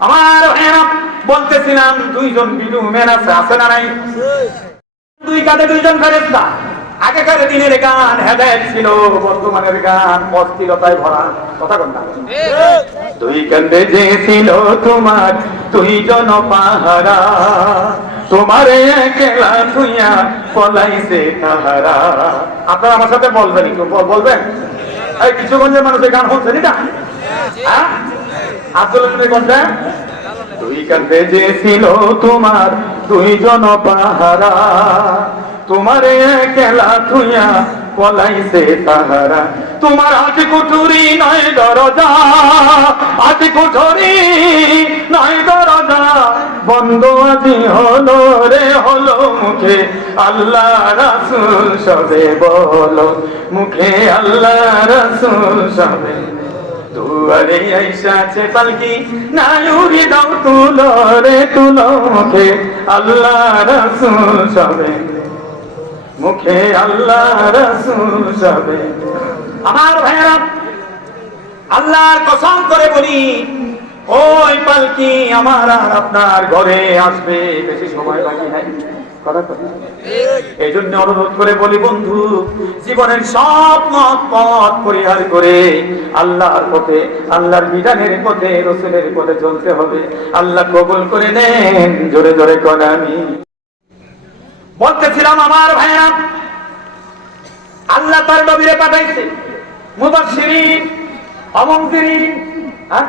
আমার বলতেছিলাম, দুইজন বিলু মেন আছে না নাই? দুই কাঁধে দুইজন ফেরেস্তা আগেকার দিনের গান হেদায়ত ছিল, বর্তমানের গান অস্থিরতায় ভরা। কথা কোন না। দুই কান্দে যে ছিল তোমার তুই জন পাহারা। তোমার একলা তুইয়া পলাইছে তাহারা। আপনারা আমার সাথে বলবেন একটু, বল- বলবেন? এই কিছুগঞ্জের মানুষের গান হচ্ছে হ্যাঁ? আব্দুল কোনটা দুই কান্দে যেছিল তোমার দুইজন পাহারা, তোমার একলা তুইয়া পলাইছে তাহারা। তোমার আটি কুঠুরি নয় দরজা আটি কুঠুরি নয় দরজা। বন্ধ, আজি হলো রে, হলো মুখে আল্লাহ রাসুল সবে বলো। মুখে আল্লাহ রাসুল সবে পালকি দাও রে মুখে। আল্লাহ সবে। মুখে আল্লাহ সবে। আমার আল্লাহর কসম করে বলি, ওই পালকি আমার আর আপনার ঘরে আসবে, বেশি সময় বাকি নাই। এই জন্য অনুরোধ করে বলি, বন্ধু, জীবনের সব মত পথ পরিহার করে আল্লাহর পথে, আল্লাহর বিধানের পথে, রসুলের পথে চলতে হবে। আল্লাহ করে নেন, জোরে জোরে করে আমি। বলতেছিলাম আমার ভাইরা আল্লাহ তার নবীরে পাঠাইছে। মুবাশশিরিন অমঙ্কিরিন হ্যাঁ?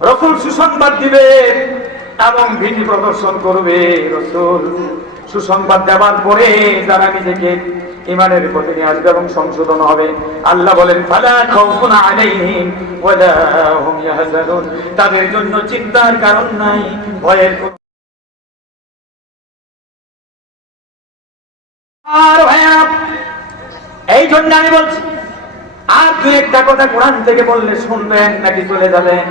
রসুল সুসংবাদ দিবে। এবং ভীতি প্রদর্শন করবে রসুল। সুসংবাদ দেওয়ার পরে যারা নিজেকে ইমানের পথে নিয়ে আসবে এবং সংশোধন হবে। আল্লাহ বলেন তাদের জন্য চিন্তার কারণ নাই, ভয়ের আর এই জন্য আমি বলছি, আর দুই একটা কথা কোরআন থেকে বললে শুনবেন নাকি চলে যাবেন?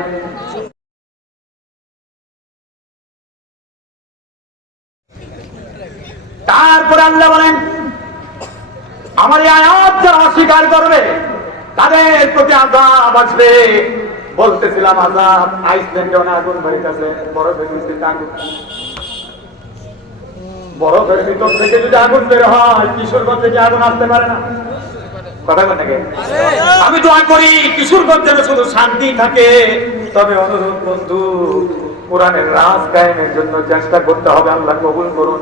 তারপরে আল্লাহ বলেন, আমার এই আয়াত যারা অস্বীকার করবে, তাদের প্রতি আজাব আসবে। বলতেছিলাম আজাব আইসল্যান্ডে অনেক আগুন বাড়িতেছে বরফের আগুন বরফের ভিতর থেকে যদি আগুন বের হয় কিশোরগঞ্জ থেকে আগুন আসতে পারে না। আমি দোয়া করি কিশোরগঞ্জ শুধু শান্তি থাকে। তবে অনুরোধ, বন্ধু, কোরআনের রাজ কায়েমের জন্য চেষ্টা করতে হবে, আল্লাহ কবুল করুন।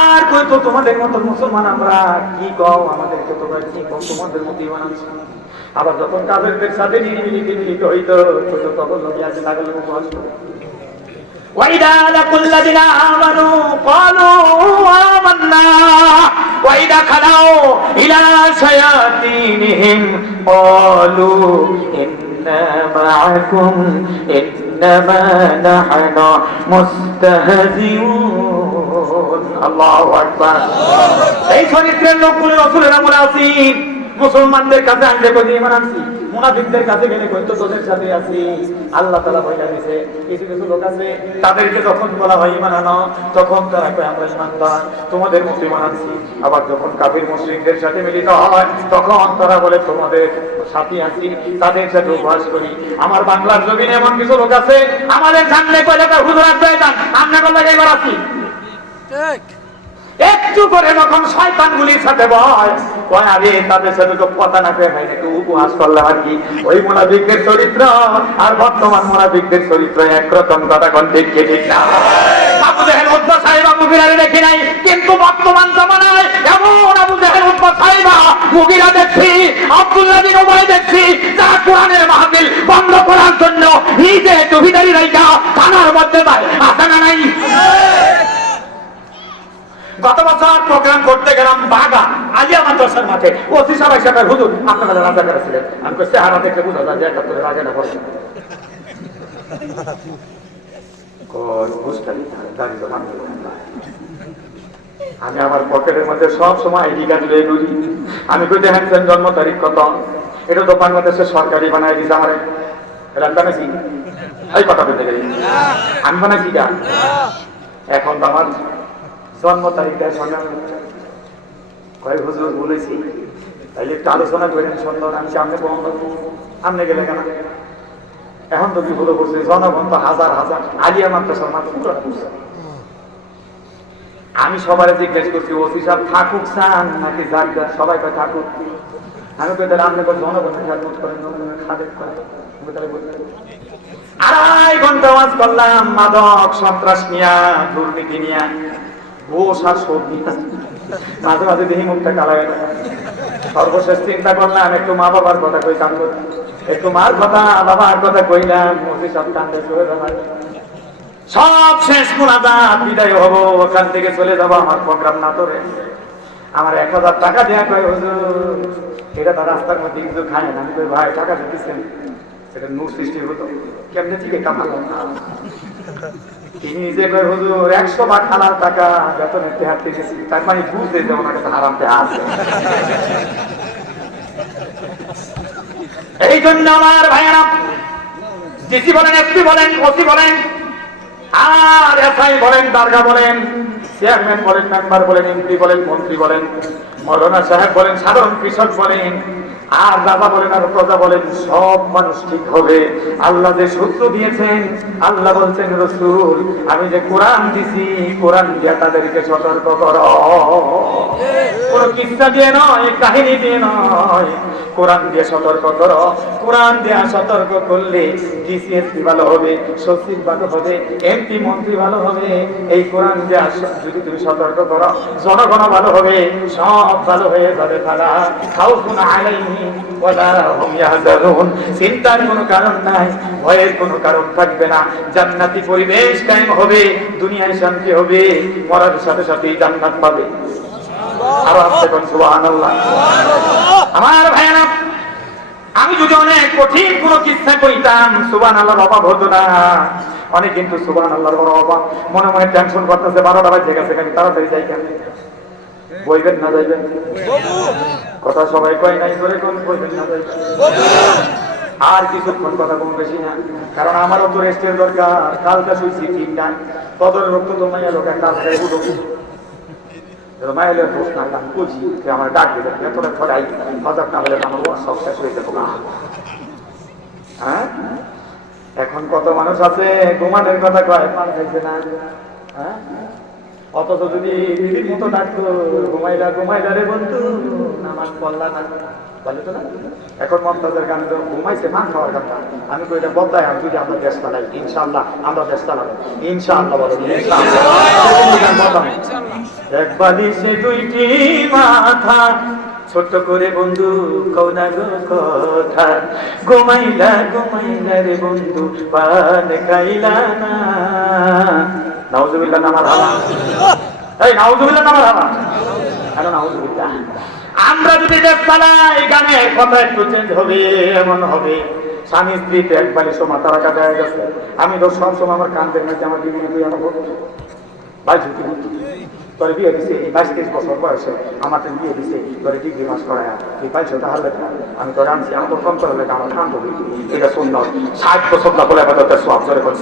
আর কই তো তোমাদের মতো মুসলমান আমরা কি কও আমাদেরকে তোমরা কি কও তোমাদের মতো ইমান আনছো আবার যখন কাফেরদের সাথে নিরিবিলিতে মিলিত হইতো ছোট তখন নবী আছে তাদের উপহাস করে وإذا لقوا الذين آمنوا قالوا آمنا وإذا خلوا إلى شياطينهم قالوا إنا معكم إنما نحن مستهزئون এই চরিত্রের লোকগুলো রসুলের আমরা আছি। মুসলমানদের কাছে আনলে কই ইমান আনছি? তোদের সাথে আল্লাহ কিছু কিছু লোক আছে, তাদেরকে আমরা তোমাদের মতো ইমান আনছি। আবার যখন কাবির মুসলিমদের সাথে মিলিত হয়, তখন তারা বলে, তোমাদের সাথী আছি, তাদের সাথে উপহাস করি। আমার বাংলার জমিন এমন কিছু লোক আছে, আমাদের জানলে কয়লা হুজুর আমরা আছি? একটু করে যখন শয়তান গুলির সাথে বয়, কয়, আরে, তাদের সাথে তো না ভাই উপহাস করলাম আর কি। ওই মোনাফিকদের চরিত্র আর বর্তমান মোনাফিকদের চরিত্র একরকম কথা কোন ঠিক ঠিক না? দেখছি দেখছি বন্ধ করার জন্য থানার মধ্যে নাই? গত বছর প্রোগ্রাম করতে গেলাম বাগা আলিয়া মাদ্রাসার মাঠে। ওসি সবাই সাহেবের হুজুর, আপনারা রাজা করেছিলেন, আমি কই, চেহারা দেখে বুঝা যায় যে একাত্তরে রাজা না বসে আমি আমার পকেটের মধ্যে সব সময় আইডি কার্ড লিয়ে ঘুরি। আমি কই, দেখেন জন্ম তারিখ কত? এটা তো বাংলাদেশের সরকারি বানাই দিছে আমার। আমি বানাইছি এই কথা বলতে গেলে। আমি বানাইছি এখন আমার জন্ম তারিখটা আমি কয়েক হুজুর বলেছি, তাইলে একটু আলোচনা করেন সুন্দর আমি সামনে বন্ধ সামনে গেলে কেন? এখন তো বিপদ করছে জনগণ তো হাজার হাজার, আলিয়া মাদ্রাসার মাত্র করছে আমি সবাই জিজ্ঞেস করছি, ওসি সাহেব, থাকুক চান নাকি যার সবাই কয়, থাকুক। আমি কই, তাহলে আপনি জনগণের খেদমত করেন করেন। আড়াই ঘণ্টা ওয়াজ করলাম, মাদক সন্ত্রাস নিয়া, দুর্নীতি নিয়া। ঘোষ আর সবজি মাঝে মাঝে দেখি মুখটা কালা গেল সর্বশেষ চিন্তা করলাম, একটু মা বাবার কথা কইতাম। তো। একটু মার কথা, বাবার কথা কইলাম। মসি সব চলে যাবার সব শেষ মোনাজাত, বিদায় হব। ওখান থেকে চলে যাব আমার প্রোগ্রাম না তোরে আমার এক হাজার টাকা দেয়া কয়, হুজুর, এটা তো রাস্তার মধ্যে কিছু খায় না। আমি কই, ভাই, টাকা দিতেছেন? সেটা নূর সৃষ্টি হতো কেমনে থেকে কামালাম তিনি নিজে কয়, হুজুর, একশো ভাগ খালার টাকা বেতনের তেহার গেছি। তার মানে বুঝতে যে ওনার কাছে হারামতে আছে। এই জন্য আমার ভাইয়েরা ডিসি বলেন এসপি বলেন, ওসি বলেন, আর এসআই বলেন, দারগা বলেন, চেয়ারম্যান বলেন, মেম্বার বলেন, এমপি বলেন, মন্ত্রী বলেন, মৌলানা সাহেব বলেন, সাধারণ কৃষক বলেন আর দাদা বলেন, আর প্রজা বলেন, সব মানুষ ঠিক হবে। আল্লাহ যে সূত্র দিয়েছেন, আল্লাহ বলছেন, রসুল, আমি যে কোরআন দিছি, কোরআন দিয়ে তাদেরকে সতর্ক কর। কোন কিস্সা দিয়ে নয়, কাহিনী দিয়ে নয়। কোরআন দিয়ে সতর্ক করো। কোরআন দিয়ে সতর্ক করলে ডিসিএসপি ভালো হবে, সচিব ভালো হবে, এমপি, মন্ত্রী ভালো হবে। এই কোরআন দিয়ে যদি তুমি সতর্ক করো, জনগণ ভালো হবে, সব ভালো হয়ে যাবে তারা। আলাইহি ওয়ালা হুম ইয়াহজানুন চিন্তার কোনো কারণ নাই, ভয়ের কোনো কারণ থাকবে না। জান্নাতি পরিবেশ হবে, দুনিয়ায় শান্তি হবে, মরার সাথে সাথেই জান্নাত পাবে। আমার ভাইয়েরা, আমি যদি অনেক কঠিন কোন কিচ্ছা করিতাম সুবান আল্লাহর অভাব হতো না। অনেক কিন্তু সুবান আল্লাহর বড় অভাব। মনে মনে টেনশন করতেছে, বারোটা বাজে গেছে তাড়াতাড়ি যাই কেন? বইবেন না যাইবেন? কথা সবাই কয় নাই করে কোন না? যাইবেন আর কিছুক্ষণ কথা কম বেশি না। কারণ আমারও তো রেস্টের দরকার কালকে শুইছি তিনটা। তদর রক্ত তো মাইয়া লোক একটা আছে উঠো মাইলের দোষ না আমি বুঝি। আমার ডাক দিবে এতটা ছড়াই হাজার না হলে আমার সব শেষ হয়ে যাব। হ্যাঁ? এখন কত মানুষ আছে? ঘুমানোর কথা কয় পান খাইছে না। হ্যাঁ? অথচ যদি দিদির মতো ডাকতো ঘুমাইলা ঘুমাইলা রে বন্ধু আমার পল্লা না। এখন মমতাজের গান তো ঘুমাইছে মান খাওয়ার কথা। আমি কই এটা বদলাই আমি যদি আমরা দেশ চালাই ইনশাআল্লাহ, আমরা দেশ চালাবো ইনশাআল্লাহ বলো এক বালিশে দুইটি মাথা, ছোট্ট করে বন্ধু কৌনা গো কথা। ঘুমাইলা ঘুমাইলা রে বন্ধু, পান খাইলা না। নাউজুবিল্লাহ নামার কেন নাউজুবিল্লাহ? আমরা যদি কথা একটু চেঞ্জ হবে, এমন হবে। স্বামী স্ত্রীতে একবারই সময় তারা গেছে। আমি তো সব সময় আমার কান্দের মধ্যে আমার বিভিন্ন দুই ভাই, ঝুঁকি তোর বিয়ে দিছে বাইশ তেইশ বছর বয়সে আমার তো বিয়ে দিছে, তোর ডিগ্রি পাস করায়। তুই পাইছো তাহলে আমি তোর আনছি আমার কম করে হলে আমার কান্দ এটা সুন্দর ষাট বছর না বলে তোর সব করছ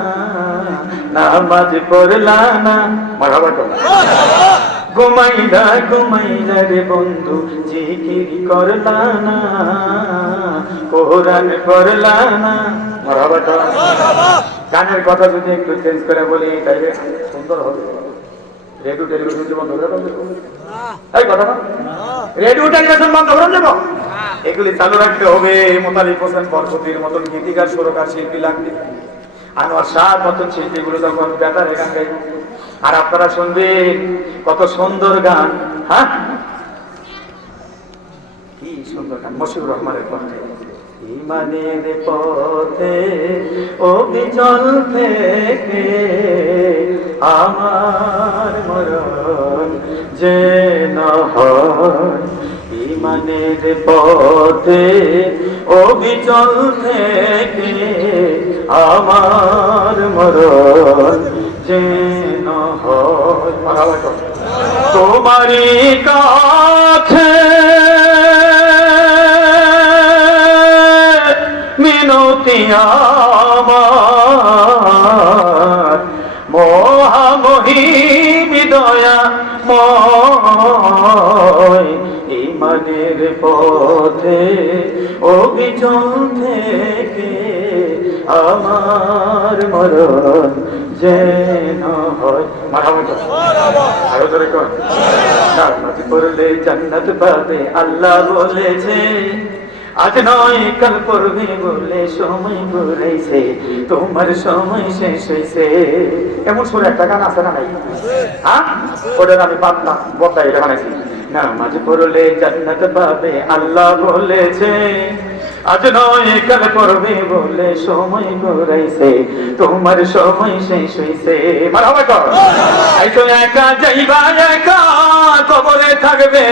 নামাজ পড়লা না। মারাবা ঘুমাইলা ঘুমাইলা রে বন্ধু জিকির করলা না। কোরআন করলা না। মারাবা গানের কথা যদি একটু চেঞ্জ করে বলি তাইলে সুন্দর হবে। রেডিও টেলিভিশন কি বন্ধ করে এই কথা না? রেডিও টেলিভিশন বন্ধ করে দেবো? এগুলি চালু রাখতে হবে। মোতালিক হোসেন বরপতির মতন গীতিকার সুরকার শিল্পী লাগবে আনোয়ার শাহ মতন শিল্পীগুলো তখন বেতার এখান আর আপনারা শুনবেন কত সুন্দর গান হ্যাঁ? কি সুন্দর গান, মশিউর রহমানের কণ্ঠে ইমানের পথে অবিচল থেকে আমার মরণ যে ইমানের পথে থেকে আমার মরণ যে না হয়। তোমারই কাছে মিনতি আমার। মহামহিম দয়া ময়, ইমানের পথে অভিযোগ থেকে আমার মরণ যেন হয়। আরও পড়লে জান্নাত পাবে, আল্লাহ বলেছে। আজ নয়, কাল পড়বে বলে সময় ঘুরেছে তোমার সময় শেষ হয়েছে। এমন সুরে একটা গান আছে না নাই? হ্যাঁ ওটার আমি পাতলাম বদলাই বানাইছি। নামাজ পড়লে জান্নাত পাবে, আল্লাহ বলেছে। আজ নয়, কাল করবে বলে সময় গড়াইছে। তোমার সময় শেষ হইছে। মারামা কর এই তো একা যাইবা একা, কবরে থাকবে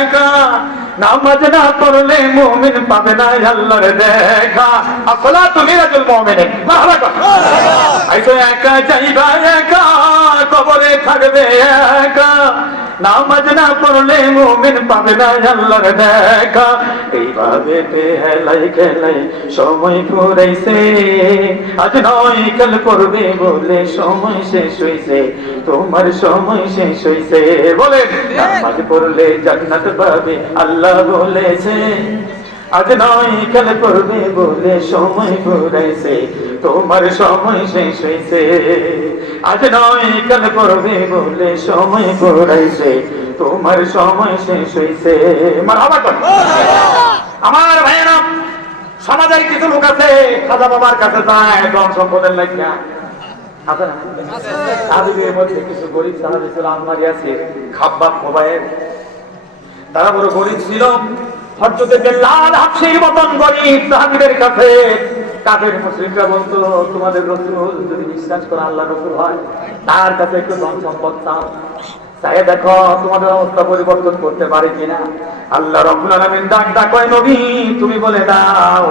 একা। নামাজ না পড়লে মুমিন পাবে না আল্লাহর দেখা। আসলা তুমি রাজুল মুমিন। কর। এই একা যাইবা, একা কবরে থাকবে একা। নামাজ না পড়লে মুমিন পাবে না আল্লাহর দেখা। এইভাবে হেলাই খেলাই সময় ফুরাইছে। আজ নয়, কাল পড়বে বলে সময় শেষ হইছে। তোমার সময় শেষ হইছে। বলে নামাজ পড়লে জান্নাত পাবে আল্লাহ বলেছে, আজ নয় পড়বে বলে সময় ফুরাইছে তোমার সময় শেষ হইছে। আজ নয় পড়বে বলে সময় ফুরাইছে তোমার সময় শেষ আবার কর। আমার ভাইয়েরা, সমাজের কিছু লোক আছে, খাজা বাবার কাছে যায়, ধন সম্পদের লাগিয়া আছে কিছু গরিব ছিল আলমারি আছে খাব্বাব মোবাইল। তারা বড় গরিব ছিল। কাছে বলতো, তোমাদের যদি বিশ্বাস আল্লাহ রসুল হয়, তার কাছে একটু সম্পদ দেখো, তোমাদের অবস্থা পরিবর্তন করতে পারে আল্লাহ আলামিন ডাক ডাক নবী, তুমি বলে দাও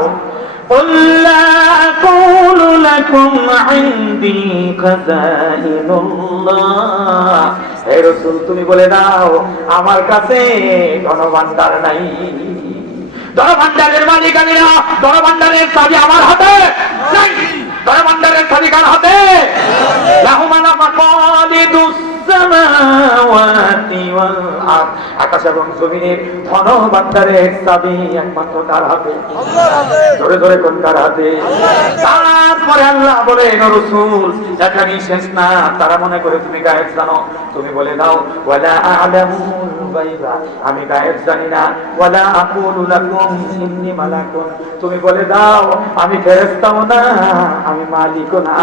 قل لا أقول لكم عندي خزائن الله হে রসুল তুমি বলে দাও আমার কাছে ধনভাণ্ডার নাই ধনভাণ্ডারের মালিক আমি না ধনভাণ্ডারের চাবি আমার হাতে নাই ধনভাণ্ডারের চাবি কার হাতে লাহুমানা মাকালিদুস সামাওয়াতি ওয়াল আরদ আকাশ এবং জমিনের চাবি একমাত্র কার হাতে। ধরে ধরে কোন কার হাতে? তারপরে আল্লাহ বলে রসুল শেষ না। তারা মনে করে তুমি গায়েব জানো। তুমি বলে দাও ওয়ালা আলামুল গায়বা। আমি গায়েব জানি না। ওয়ালা আকুলু লাকুম ইন্নী মালাকুন। তুমি বলে দাও আমি ফেরেশতাও না আমি মালিকও না।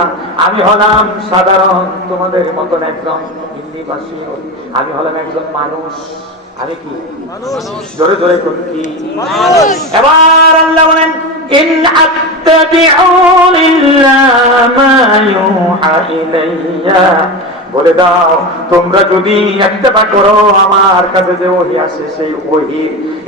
আমি হলাম সাধারণ তোমাদের মতন একজন। ইন্নী ভাষী আমি হলাম একজন মানুষ। আমি কি? জোরে জোরে কোন কি? এবার আল্লাহ বলেন ইন আত্তাবিউ ইল্লা মা ইউহা ইলাইয়া। বলে দাও, তোমরা যদি ইত্তেবা করো, আমার কাছে যে ওহি আসে সেই ওহি।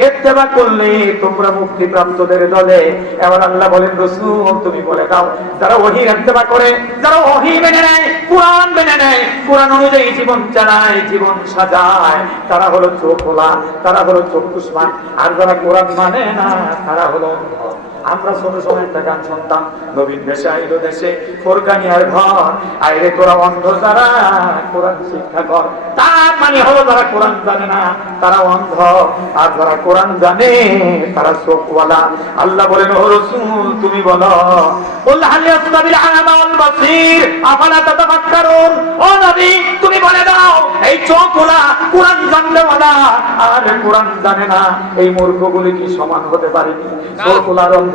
ইত্তেবা করলে তোমরা মুক্তি প্রাপ্তদের দলে। এবার আল্লাহ বলেন, রসুল, তুমি বলে দাও, যারা ওহি ইত্তেবা করে, যারা ওহি মেনে নেয়, কোরআন মেনে নেয়, কোরআন অনুযায়ী জীবন চালায়, জীবন সাজায়, তারা হলো চোখ খোলা তারা হলো চক্ষুষ্মান। আর যারা কোরআন মানে না, তারা হলো অন্ধ। আমরা ছোট সময় থাকান সন্তান নবীন দেশে আইল দেশে ফোরকানি আর ঘর। আইরে তোরা অন্ধ যারা কোরআন শিক্ষা কর। তার মানে হলো যারা কোরআন জানে না তারা অন্ধ। আর যারা কোরআন জানে তারা চোখওয়ালা আল্লাহ বলেন ও রসুল তুমি বলো তুমি বলে দাও এই চোখ ওলা কোরআন জানলে আর কোরআন জানে না। এই মূর্খগুলি কি সমান হতে পারেনি চোখ ওলার অন্ধ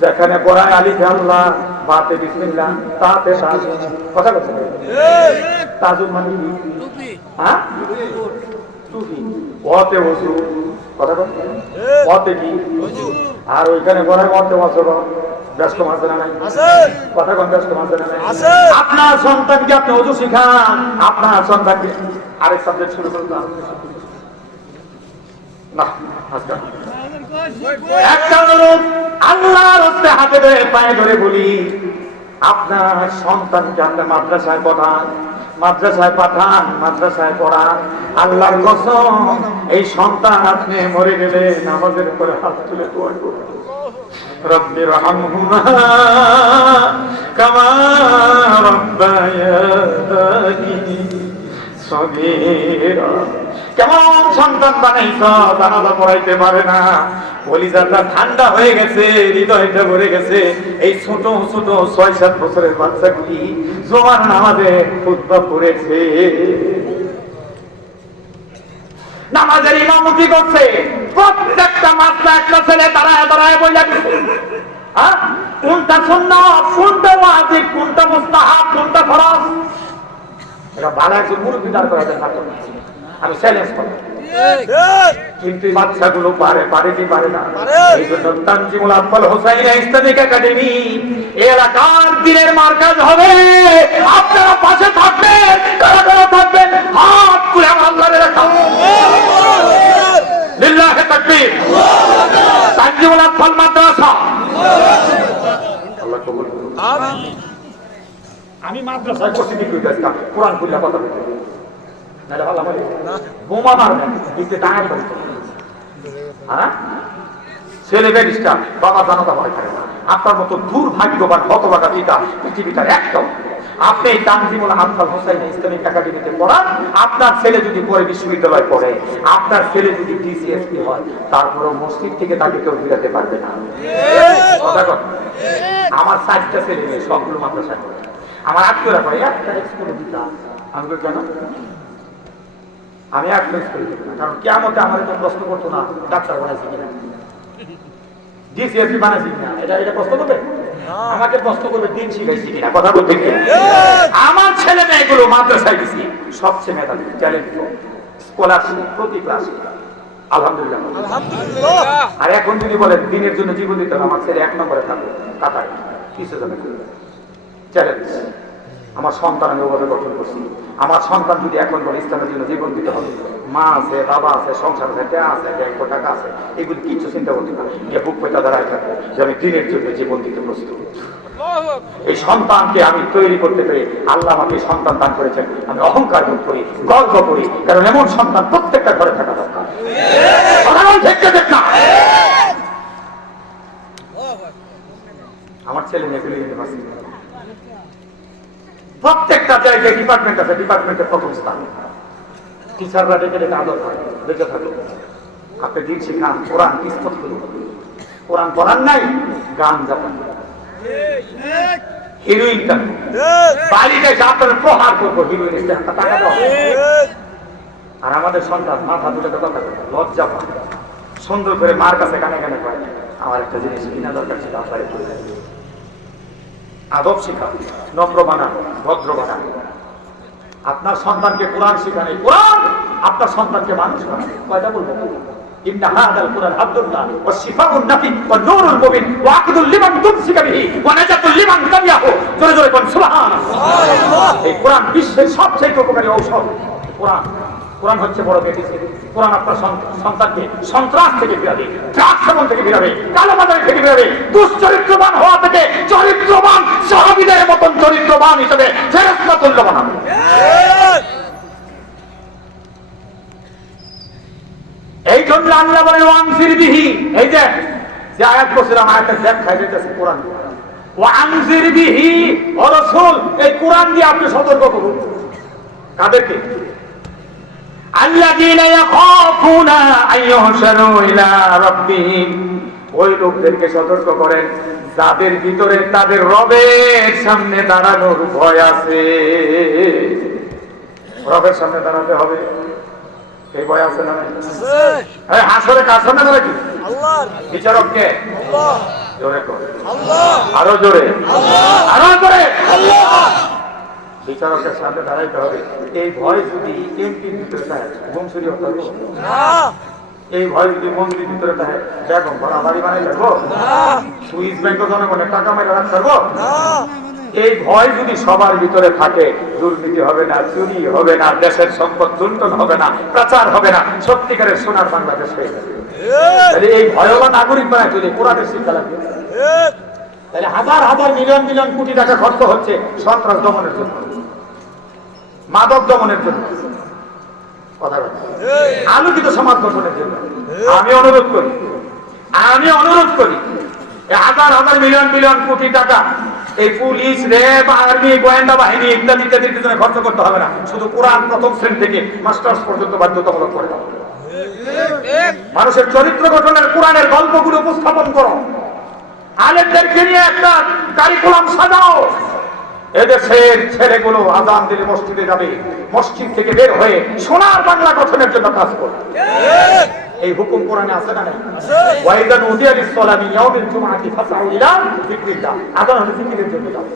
যেখানে পড়ায় আলী আল্লাহ বাতে বিসমিল্লাহ তাতে কথা বলছে তাজুল মানে? হ্যাঁ? টুপি ওতে ওসু কথা ওতে কি? আর ওইখানে পড়ায় ওতে ওসু ব্যস্ত নাই? কথা কোন ব্যস্ত নাই? আপনার সন্তানকে আপনি ওজু শিখান। আপনার সন্তানকে আরেক সাবজেক্ট শুরু করলাম না আজকে। একটা অনুরোধ। আল্লাহর হস্তে হাতে ধরে পায়ে ধরে বলি, আপনার সন্তানকে আপনি মাদ্রাসায় পড়ান, মাদ্রাসায় পাঠান, মাদ্রাসায় পড়ান। আল্লাহর কসম, এই সন্তান আপনি মরে গেলে নামাজের উপরে হাত তুলে দোয়া করুন। রব্বি রহমহুমা, কামা রব্বায়ানি সগীরা। কেমন সন্তান বানাইছ? জানাজা পড়াইতে পারে না। কলিজাটা ঠান্ডা হয়ে গেছে, হৃদয়টা ভরে গেছে। এই ছোট ছোট ছয় সাত বছরের বাচ্চাগুলি জোয়ার নামাজে খুতবা পড়েছে। নামাজের ইমামতি করছে? প্রত্যেকটা মাত্রা একটা ছেলে দাঁড়ায় দাঁড়ায় হ্যাঁ? কোনটা সুন্নাত, কোনটা ওয়াজিব, কোনটা মুস্তাহাব, কোনটা ফরজ? এটা একজন মুরব্বী দাঁড় করাতে থাকতো আমি চ্যালেঞ্জ করব কিন্তু বাচ্চাগুলো পারে পারে কি পারে না। এই জন্য তানজিমুল আব্বাল হোসাইন ইসলামিক একাডেমি এলাকার দিনের মার্কাজ হবে। আপনারা পাশে থাকবেন কারা কারা থাকবেন হাত তুলে আমার আল্লাহরে রাখাবো লিল্লাহে তাকবীর। তানজিমুল আব্বাল মাদ্রাসা। আল্লাহ কবুল করুন। আমি মাদ্রাসায় কোরআন খুললে কথা বলতে বোমা মারবে দিতে টাঙাই পারতো হ্যাঁ? বাবা জানাতা ভয় থাকে আপনার মতো দুর্ভাগ্যবান হতবাগা পিতা পৃথিবীটার একদম। আপনি এই তানজিমুল আফজাল হোসাইন ইসলামিক একাডেমিতে পড়ান। আপনার ছেলে যদি পরে বিশ্ববিদ্যালয় পড়ে, আপনার ছেলে যদি ডিসিএসপি হয় তারপরে মসজিদ থেকে তাকে কেউ ফিরাতে পারবে না। আমার সাতটা ছেলে মেয়ে সবগুলো পড়ে। আমার আত্মীয়রা করে আমি কেন? আমি দিব না। কারণ কেমতে আমার তো প্রশ্ন করতো না ডাক্তার বানাইছি কিনা। বানাইছি কিনা এটা এটা প্রশ্ন করবে? আমাকে প্রশ্ন করবে দিন শিখাইছি কিনা কথা বলতে আমার ছেলে মেয়েগুলো মাদ্রাসায় দিছি সবচেয়ে মেধাবী ট্যালেন্ট স্কলারশিপ প্রতি ক্লাস আলহামদুলিল্লাহ। আর এখন যদি বলেন দিনের জন্য জীবন দিতে হবে আমার ছেলে এক নম্বরে থাকবে কাতায় কিছু জনে চ্যালেঞ্জ আমার সন্তান আমি ওভাবে গঠন করছি। আমার সন্তান যদি এখন বলে, ইসলামের জন্য জীবন দিতে হবে। মা আছে, বাবা আছে, সংসার আছে ট্যা আছে, ব্যাংক টাকা আছে, এগুলি কিছু চিন্তা করতে পারে যে বুক পেটা দাঁড়ায় থাকব যে আমি দিনের জন্য জীবন দিতে প্রস্তুত। এই সন্তানকে আমি তৈরি করতে পেরে আল্লাহ আমাকে সন্তান দান করেছেন। আমি অহংকার বোধ করি, গর্ব করি, কারণ এমন সন্তান প্রত্যেকটা ঘরে থাকা দরকার? আমার ছেলে মেয়েগুলি ইউনিভার্সিটি প্রত্যেকটা জায়গায় ডিপার্টমেন্ট আছে ডিপার্টমেন্টের প্রথম স্থান। টিচাররা ডেকে ডেকে আদর করে দেখে থাকে আপনি দিন শিখান, কোরআন কিস্তত করুন কোরআন পড়ান নাই, গান যাবেন হিরোইনটা বাড়িতে প্রহার করব টাকা দাও। আর আমাদের সন্তান, মাথা দুটো কথা লজ্জা পায়। সুন্দর করে মার কাছে কানে কানে করে আমার একটা জিনিস কিনা দরকার ছিল, আপনার আদব শিখা নম্র বানান ভদ্র বানান আপনার সন্তানকে কোরআন শিখানে কোরআন আপনার সন্তানকে মানুষ বানান কয়টা বলবো إن هذا القرآن عبد الله والشفاء النفي والنور المبين وعقد لمن تمسك به ونجاة لمن تبعه জোরে জোরে কোন সুবহান এই কোরআন বিশ্বের সবচেয়ে উপকারী ঔষধ কোরআন কোরআন হচ্ছে বড় মেডিসিন কোরআন আপনার সন্তানকে সন্ত্রাস থেকে ফিরাবে ড্রাগস সেবন থেকে ফিরাবে কালোবাজারি থেকে ফিরাবে দুশ্চরিত্রবান হওয়া থেকে চরিত্রবান, সাহাবিদের মতন চরিত্রবান হিসেবে ফেরস্তা তুল্য এই জন্য আল্লাহ বলেন ওয়ানসির বিহি। এই যে যে আয়াত দেখ খাই যেতেছে কোরআন ওয়ানসির বিহি, ও রাসূল, এই কোরআন দিয়ে আপনি সতর্ক করুন। কাদেরকে? আল্লাযীনা ইয়াখাফুনা আইয়ুহশারু ওই লোকদেরকে সতর্ক করেন তাদের ভিতরে তাদের রবের সামনে দাঁড়ানোর ভয় আছে। রবের সামনে দাঁড়াতে হবে। এই ভয় আছে না আরে হাসরে কাছে না বিচারক কে জোরে আরও জোরে। আরও জোরে। বিচারকের সামনে দাঁড়াইতে হবে। এই ভয় যদি এমপির ভিতরে থাকে বংশুরি হবে এই ভয় যদি মন্ত্রীর ভিতরে থাকে, দেখো বড় বাড়ি বানাই লাগবো সুইস ব্যাংক জনগণের টাকা মেরে রাখতে পারব এই ভয় যদি সবার ভিতরে থাকে, দুর্নীতি হবে না, চুরি হবে না, দেশের সম্পদ লুণ্ঠন হবে না, প্রচার হবে না, সত্যিকারের সোনার বাংলাদেশ হয়ে যাবে তাহলে এই ভয়বান নাগরিক বানায় তুলে কোরআনের শিক্ষা লাগবে। তাহলে হাজার হাজার মিলিয়ন মিলিয়ন কোটি টাকা খরচ হচ্ছে সন্ত্রাস দমনের জন্য। মাদক দমনের জন্য। আলোকিত সমাজ গঠনের জন্য। আমি অনুরোধ করি। আমি অনুরোধ করি হাজার হাজার মিলিয়ন মিলিয়ন কোটি টাকা এই পুলিশ র্যাব আর্মি গোয়েন্দা বাহিনী ইত্যাদি ইত্যাদির পিছনে খরচ করতে হবে না। শুধু কোরআন প্রথম শ্রেণি থেকে মাস্টার্স পর্যন্ত বাধ্যতামূলক করে মানুষের চরিত্র গঠনের কোরআনের গল্পগুলো উপস্থাপন করো। আলেমদেরকে নিয়ে একটা কারিকুলাম সাজাও। এদেশের ছেলেগুলো আজান দিলে মসজিদে যাবে মসজিদ থেকে বের হয়ে সোনার বাংলা গঠনের জন্য কাজ করবে। এই হুকুম কোরআনে আছে না নাই? ওয়াইদা নুদিয়া লিসসালামি ইয়াউমিল জুমআতি ফাসআউ ইলা যিকরিল্লাহ। আযান হলো জিকিরের জন্য যাও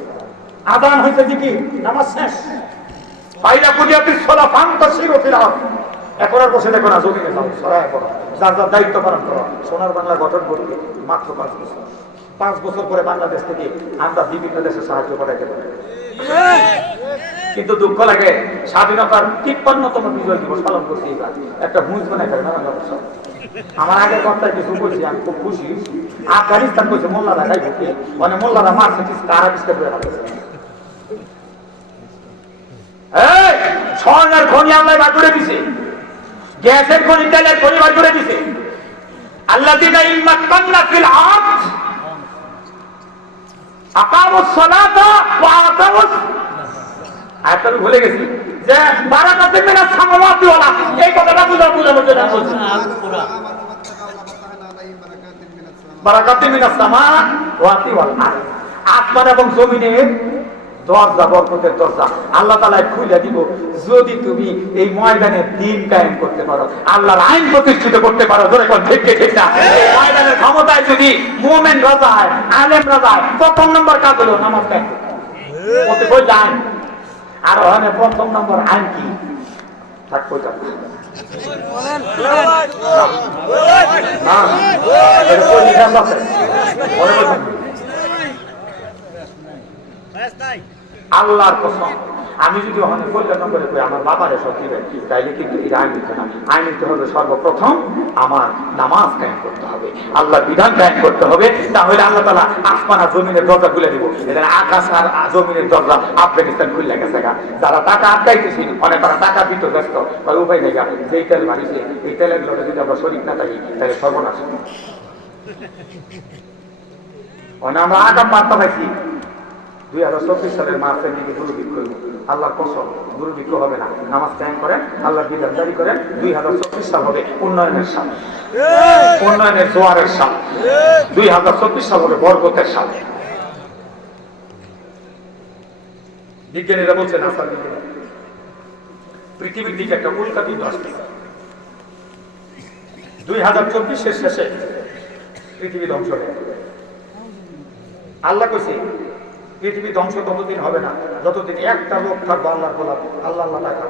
আযান হইছে জিকির নামাজ শেষ। ফাইদা কুদিয়াতিস সালাহ ফান্তাশিরু ফিল আরদ। এখন আর বসে দেখো না জমিনে যাও সরায় করো যার যার দায়িত্ব পালন করো। সোনার বাংলা গঠন করতে মাত্র পাঁচ বছর। পাঁচ বছর পরে বাংলাদেশ থেকে আমরা বিভিন্ন দেশে সাহায্য করাইতে পারি। কিন্তু দুঃখ লাগে স্বাধীনতার তিপ্পান্নতম বিজয় দিবস পালন করছি এবার। একটা হুঁজ বানাই ফেলে নানা আমার আগের কথায় কিছু বলছি, আমি খুব খুশি। আফগানিস্তান করছে মোল্লারা খাই ঢুকে মানে মোল্লারা মারছে তারা বিস্তার করে এই, স্বর্ণের খনি আল্লাহ বার করে দিছে। গ্যাসের খনি, তেলের খনি বার করে দিছে। আল্লাহ দিনা ইম্মাক্কান্না ফিল আরদ। আমি ভুলে গেছি। যে ওয়াল আরদ এই কথাটা বুঝা বুঝা বুঝা না বলছি বারাকাতে মিনাস ওয়াল আরদ আসমান এবং জমিনের দরজা বরকতের দরজা আল্লাহ তালায় খুলে দিব। যদি তুমি এই ময়দানে দিন কায়েম করতে পারো, আল্লাহর আইন প্রতিষ্ঠিত করতে পারো, ধরে কোন ময়দানের ক্ষমতায় যদি মোমেন রাজায় আলেম রাজায় প্রথম নম্বর কাজ হলো নামাজ আইন আর ওখানে প্রথম নম্বর আইন কি? থাক আল্লাহর কসম। আমি যদি ওখানে কল্যাণ নম্বরে কই, আমার বাবারে দিবে, তাইলে কিন্তু এই আইন নিতে না। আইন নিতে হবে সর্বপ্রথম আমার নামাজ কায়েম করতে হবে। আল্লাহ বিধান কায়েম করতে হবে। তাহলে আল্লাহ তালা আসমান জমিনের দরজা খুলে দিব। এদের আকাশ আর জমিনের দরজা আফগানিস্তান খুলে গেছে গা। যারা টাকা আটকাইতেছি মানে তারা টাকা দিতে ব্যস্ত। বা উপায় নেই গা। যেই তেল বাড়িছে, এই তেলের লোটে যদি আমরা শরীর না থাকি, তাহলে সর্বনাশ আমরা আগাম বার্তা পাইছি দুই হাজার চব্বিশ সালের মার্চের দিকে দুর্ভিক্ষ আল্লাহর কসম, দুর্ভিক্ষ হবে না। নামাজ কায়েম করেন আল্লাহ বিধান জারি করেন, দুই হাজার চব্বিশ সাল হবে উন্নয়নের সাল। উন্নয়নের জোয়ারের সাল। দুই হাজার চব্বিশ সাল হবে বরকতের সাল। বিজ্ঞানীরা বলছেন, আসার পৃথিবীর দিকে একটা উল্কা কিন্তু আসবে। দুই হাজার চব্বিশের শেষে পৃথিবী ধ্বংস হয়ে আল্লাহ কইছে পৃথিবী ধ্বংস ততদিন হবে না। যতদিন একটা লোক থাকবে আল্লাহর গোলাপ আল্লাহ আল্লাহ টাকা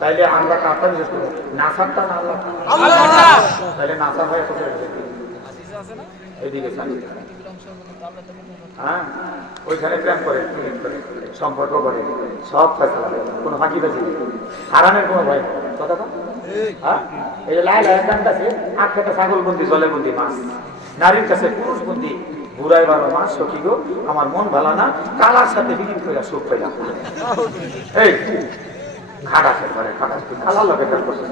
তাইলে আমরা কারটা বিশেষ করব নাসারটা না আল্লাহ! তাইলে নাসা হয়ে কোথায় হ্যাঁ ওইখানে প্রেম করে সম্পর্ক করে সব কোনো ফাঁকি কোনো ভয়। কথা হ্যাঁ? এই যে লাইলা একটা আছে আখ খেতে ছাগল বন্দি জলে বন্দি মাছ নারীর কাছে পুরুষ বন্দি বুড়াই বারো মাস সখী গো আমার মন ভালো না কালার সাথে বিলীন করে সুখ পেলাম এই খাটাসের ঘরে খাটাস তুই কালা লগে কাজ করছিস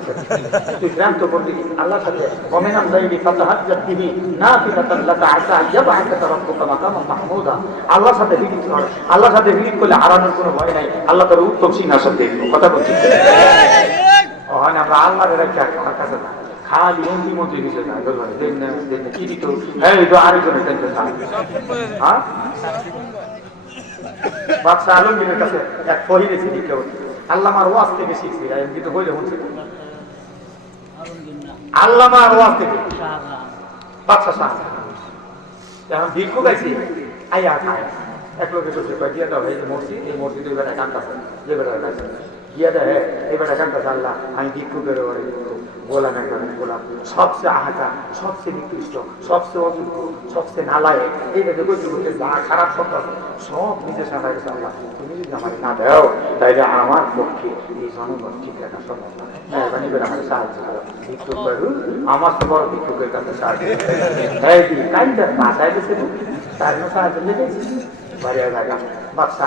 তুই ভ্রান্ত করলি আল্লাহর সাথে অমেনাম যাইবি ফাতাহাজ্জাত বিহি। নাফিলাতান লাকা আসা ইয়াবআকা রাব্বুকা মাকামান মাহমুদা। আল্লাহর সাথে বিলীন কর। আল্লাহর সাথে বিলীন করলে হারানোর কোনো ভয় নাই। আল্লাহ তোর উত্তম সিংহাসন দেখব কথা বলছি? হয় না আমরা আল্লাহর কাছে না। এই তো আরেকজনের টেনশন হ্যাঁ? বাদশাহ আলমগীরের কাছে এক ওয়াজ থেকে শিখছি বলে হচ্ছে আল্লাহ আমার ওয়াজ থেকে বাদশাহ শাহ। এখন ভিক্ষু গাইছি আইয়া খায় এক লোকে বলছে, কয় দিয়ে দাও, এই মসজিদ, এই মসজিদে এই বেটা কান্তাছে যে বেটা গাইছে দিয়ে হ্যাঁ এই বেটা কান্তাছে আল্লাহ, আমি ভিক্ষু করে ওরে গোলাম একবার গোলাম। সবচেয়ে আহাটা সবচেয়ে নিকৃষ্ট, সবচেয়ে অযোগ্য, সবচেয়ে নালায় এই বেটা বলছে বলছে যা খারাপ আছে, সব নিজের সাথে গেছে আল্লাহ। তুমি যদি আমার না দাও, তাইলে আমার পক্ষে এই জনগণ ঠিক রাখা সম্ভব না। হ্যাঁ এবার আমার সাহায্য করো। ভিক্ষুক আমার তো বড় ভিক্ষুকের কাছে সাহায্য এই কাইন্ডা বাসায় গেছে তার সাহায্য নিয়ে বাড়ি বাচ্চা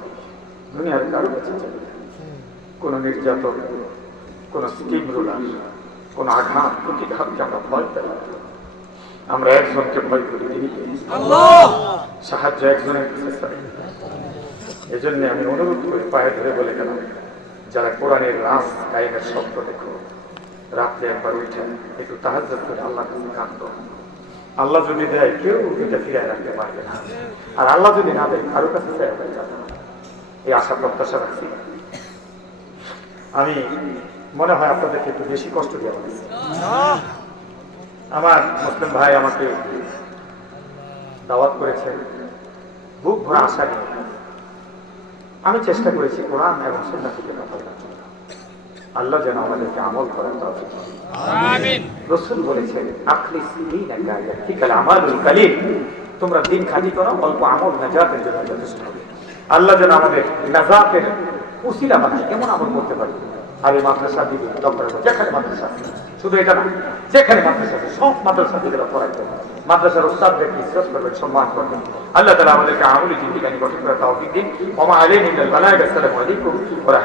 দুনিয়ার কারও কাছে। কোনো নির্যাতন কোনো স্টিম রোলার কোনো আঘাত প্রতিঘাতকে আমরা ভয় পাই। আমরা একজনকে ভয় করি সাহায্য একজনের কাছে চাই। এই জন্য আমি অনুরোধ করি পায়ে ধরে বলে গেলাম যারা কোরআনের রাস গায়েনের শব্দ দেখো রাত্রে একবার উঠে একটু তাহাজ করে আল্লাহ কাছে কান্দ আল্লাহ যদি দেয় কেউ এটা ফিরে রাখতে পারবে না। আর আল্লাহ যদি না দেয় কারও কাছে চাই যাবে। এই আশা প্রত্যাশা রাখছি আমি মনে হয় আপনাদেরকে একটু বেশি কষ্ট দিয়ে আমার মুসলিম ভাই আমাকে দাওয়াত করেছেন। বুক ভরা আশা নিয়ে। আমি চেষ্টা করেছি কোরআন এবং সুন্না থেকে কথা আল্লাহ যেন আমাদেরকে আমল করেন। রসুল বলেছেন আখলিস কালিল। তোমরা দিন খালি করো অল্প আমল নাজাতের জন্য যথেষ্ট হবে। আল্লাহ যেন আমাদের নাজাতের উসিলা বানায় কেমন আমল করতে পারি। আর এই মাদ্রাসা দিবে যেখানে মাদ্রাসা শুধু এটা না, যেখানে মাদ্রাসা সব মাদ্রাসা দিকে পড়াইতে মাদ্রাসার উস্তাদদেরকে ইজ্জত করবেন, সম্মান করবেন? আল্লাহ তালা আমাদেরকে আমলি জিন্দিগানি গঠন করে তাও দিন। ওমা আলাইহিল বালাগ আসসালামু আলাইকুম ওয়া